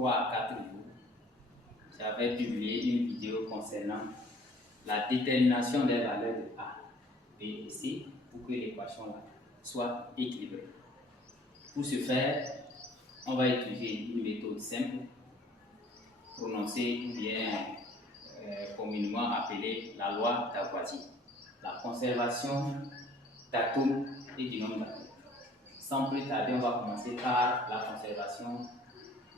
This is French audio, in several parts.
3 à 4 jours, j'avais publié une vidéo concernant la détermination des valeurs de A, B et C pour que l'équation soit équilibrée. Pour ce faire, on va utiliser une méthode simple, prononcée ou bien communément appelée la loi Lavoisier, la conservation d'atomes et du nombre d'atomes. Sans plus tarder, on va commencer par la conservation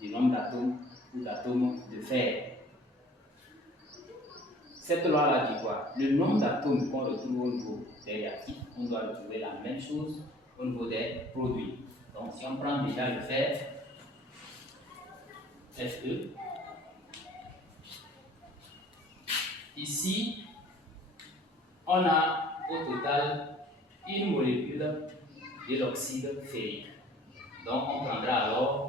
du nombre d'atomes ou d'atomes de fer. Cette loi-là dit quoi? Le nombre d'atomes qu'on retrouve au niveau des réactifs, on doit retrouver la même chose au niveau des produits. Donc, si on prend déjà le fer, Fe, ici, on a au total une molécule de l'oxyde ferrique. Donc, on prendra alors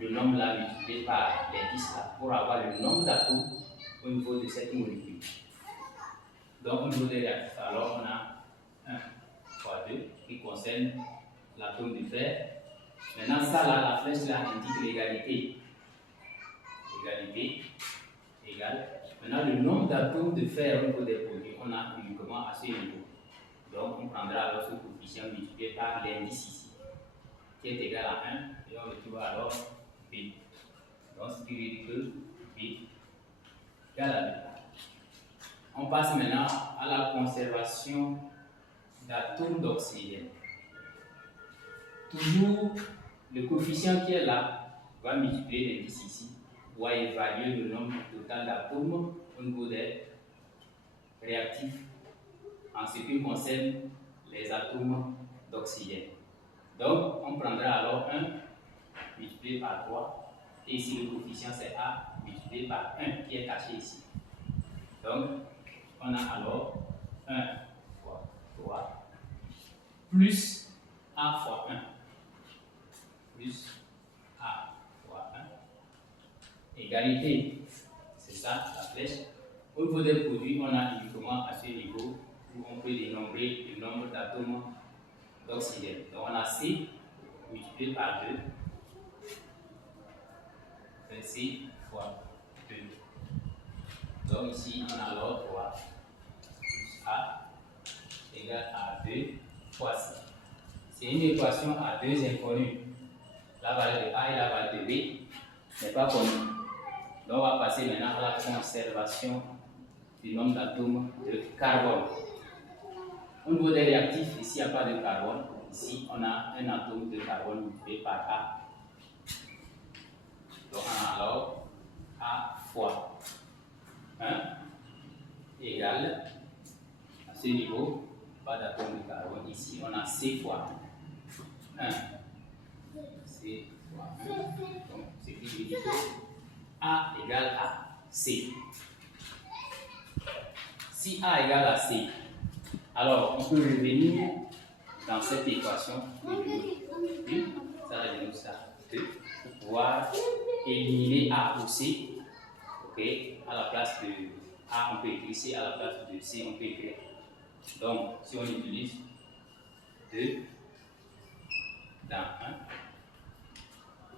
le nombre là multiplié par l'indice là pour avoir le nombre d'atomes au niveau de cette molécule. Donc, au niveau des réactifs, alors on a 1 fois 2 qui concerne l'atome de fer. Maintenant, ça là, la flèche là indique l'égalité. Égalité égale. Maintenant, le nombre d'atomes de fer au niveau des produits, on a uniquement à ce niveau. Donc, on prendra alors ce coefficient multiplié par l'indice ici, qui est égal à 1, et on retrouve alors B. Donc, ce qui veut dire que B égale à 2. On passe maintenant à la conservation d'atomes d'oxygène. Toujours, le coefficient qui est là va multiplier l'indice ici, va évaluer le nombre total d'atomes au niveau des réactifs en ce qui concerne les atomes d'oxygène. Donc, on prendra alors 1 multiplié par 3, et ici le coefficient c'est A multiplié par 1 qui est caché ici. Donc, on a alors 1 fois 3 plus A fois 1 plus A fois 1 égalité. C'est ça la flèche. Au niveau des produits, on a uniquement à ce niveau où on peut dénombrer le nombre d'atomes d'oxygène. Donc on a C multiplié par 2, fait C fois 2. Donc ici, on a alors 3 plus A égale à 2 fois C. C'est une équation à deux inconnues. La valeur de A et la valeur de B n'est pas connue. Donc on va passer maintenant à la conservation du nombre d'atomes de carbone. Au niveau des réactifs, ici il n'y a pas de carbone. Ici on a un atome de carbone multiplié par A. Donc on a alors A fois 1 égale, à ce niveau, pas d'atome de carbone. Ici on a C fois 1. C fois 1. Donc ce qui veut dire que A égale à C. Si A égale à C, alors on peut revenir dans cette équation ça va donner ça 2 pour pouvoir éliminer A ou C. Ok, à la place de A on peut écrire C, à la place de C on peut écrire. Donc si on utilise 2 dans 1,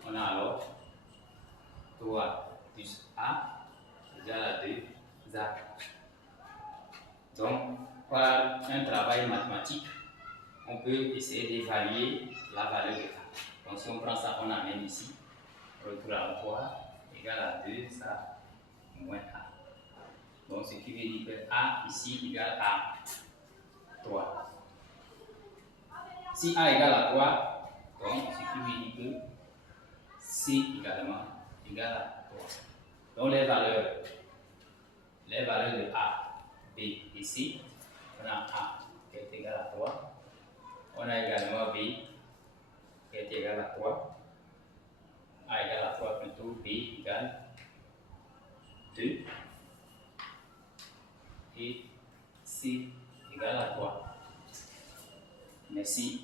on a alors 3 plus A égale à 2 A. Donc, par un travail mathématique, on peut essayer d'évaluer la valeur de A. Donc, si on prend ça, on amène ici, on retrouve à 3 égale à 2, ça, moins A. Donc, ce qui veut dire que A ici égale à 3. Si A égale à 3, donc, ce qui veut dire que C également égale à 3. Donc, les valeurs de A, B et C, on a A qui est égal à 3, on a également B qui est égal à 3, A égale à 3 plutôt, B égale 2 et C égale à 3. Merci.